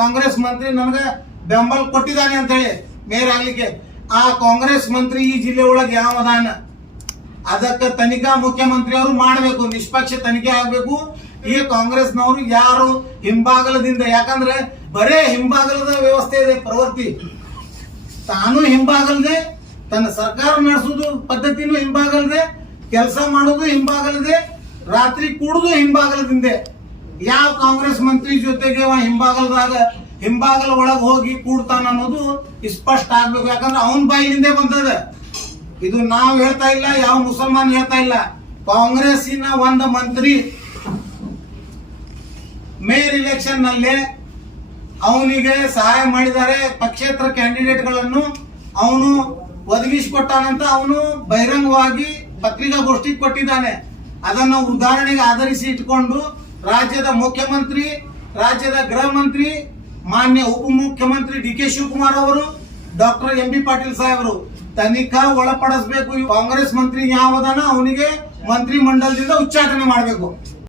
ಕಾಂಗ್ರೆಸ್ ಮಂತ್ರಿ ನನಗೆ ಬೆಂಬಲ ಕೊಟ್ಟಿದ್ದಾನೆ ಅಂತ ಹೇಳಿ ಮೇಯರ್ ಆಗ್ಲಿಕ್ಕೆ, ಆ ಕಾಂಗ್ರೆಸ್ ಮಂತ್ರಿ ಈ ಜಿಲ್ಲೆ ಒಳಗೆ ಯಾವ ಅದಾನ? ಅದಕ್ಕೆ ತನಿಖಾ ಮುಖ್ಯಮಂತ್ರಿ ಅವರು ಮಾಡಬೇಕು, ನಿಷ್ಪಕ್ಷ ತನಿಖೆ ಆಗಬೇಕು. ಈ ಕಾಂಗ್ರೆಸ್ನವರು ಯಾರು ಹಿಂಬಾಗಲದಿಂದ, ಯಾಕಂದ್ರೆ ಬರೇ ಹಿಂಬಾಗಲದ ವ್ಯವಸ್ಥೆ ಇದೆ ಪ್ರವೃತ್ತಿ, ತಾನು ಹಿಂಬಾಗಲ್ದೆ, ತನ್ನ ಸರ್ಕಾರ ನಡೆಸೋದು ಪದ್ಧತಿನೂ ಹಿಂಬಾಗಲ್ದೆ, ಕೆಲಸ ಮಾಡೋದು ಹಿಂಬಾಗಲ್ದೆ, ರಾತ್ರಿ ಕೂಡುದು ಹಿಂಬಾಗಲದಿಂದ. ಯಾವ ಕಾಂಗ್ರೆಸ್ ಮಂತ್ರಿ ಜೊತೆಗೆ ಹಿಂಬಾಗಲ ಒಳಗೆ ಹೋಗಿ ಕೂಡ್ತಾನ ಅನ್ನೋದು ಸ್ಪಷ್ಟ ಆಗ್ಬೇಕು. ಯಾಕಂದ್ರೆ ಅವನ ಬಾಯಿಲಿಂದೇ ಬಂದದ ಇದು, ನಾವು ಹೇಳ್ತಾ ಇಲ್ಲ, ಯಾವ ಮುಸಲ್ಮಾನ್ ಹೇಳ್ತಾ ಇಲ್ಲ. ಕಾಂಗ್ರೆಸ್ಸಿನ ಒಂದು ಮಂತ್ರಿ ಮೇಯರ್ ಇಲೆಕ್ಷನ್ ನಲ್ಲಿ ಅವನಿಗೆ ಸಹಾಯ ಮಾಡಿದ್ದಾರೆ, ಪಕ್ಷೇತರ ಕ್ಯಾಂಡಿಡೇಟ್ಗಳನ್ನು ಅವನು ಒದಗಿಸಿಕೊಟ್ಟಾನಂತ ಅವನು ಬಹಿರಂಗವಾಗಿ ಪತ್ರಿಕಾಗೋಷ್ಠಿ ಕೊಟ್ಟಿದ್ದಾನೆ. ಅದನ್ನು ಉದಾಹರಣೆಗೆ ಆಧರಿಸಿ ಇಟ್ಕೊಂಡು ರಾಜ್ಯದ ಮುಖ್ಯಮಂತ್ರಿ, ರಾಜ್ಯದ ಗೃಹ ಮಂತ್ರಿ, ಮಾನ್ಯ ಉಪಮುಖ್ಯಮಂತ್ರಿ ಡಿ ಕೆ ಶಿವಕುಮಾರ್ ಅವರು, ಡಾಕ್ಟರ್ ಎಂ ಬಿ ಪಾಟೀಲ್ ಸಾಹೇಬರು ತನಿಖಾ ಒಳಪಡಿಸಬೇಕು. ಕಾಂಗ್ರೆಸ್ ಮಂತ್ರಿ ಯಾವದಾನ ಅವನಿಗೆ ಮಂತ್ರಿ ಮಂಡಲದಿಂದ ಉಚ್ಚಾಟನೆ ಮಾಡಬೇಕು.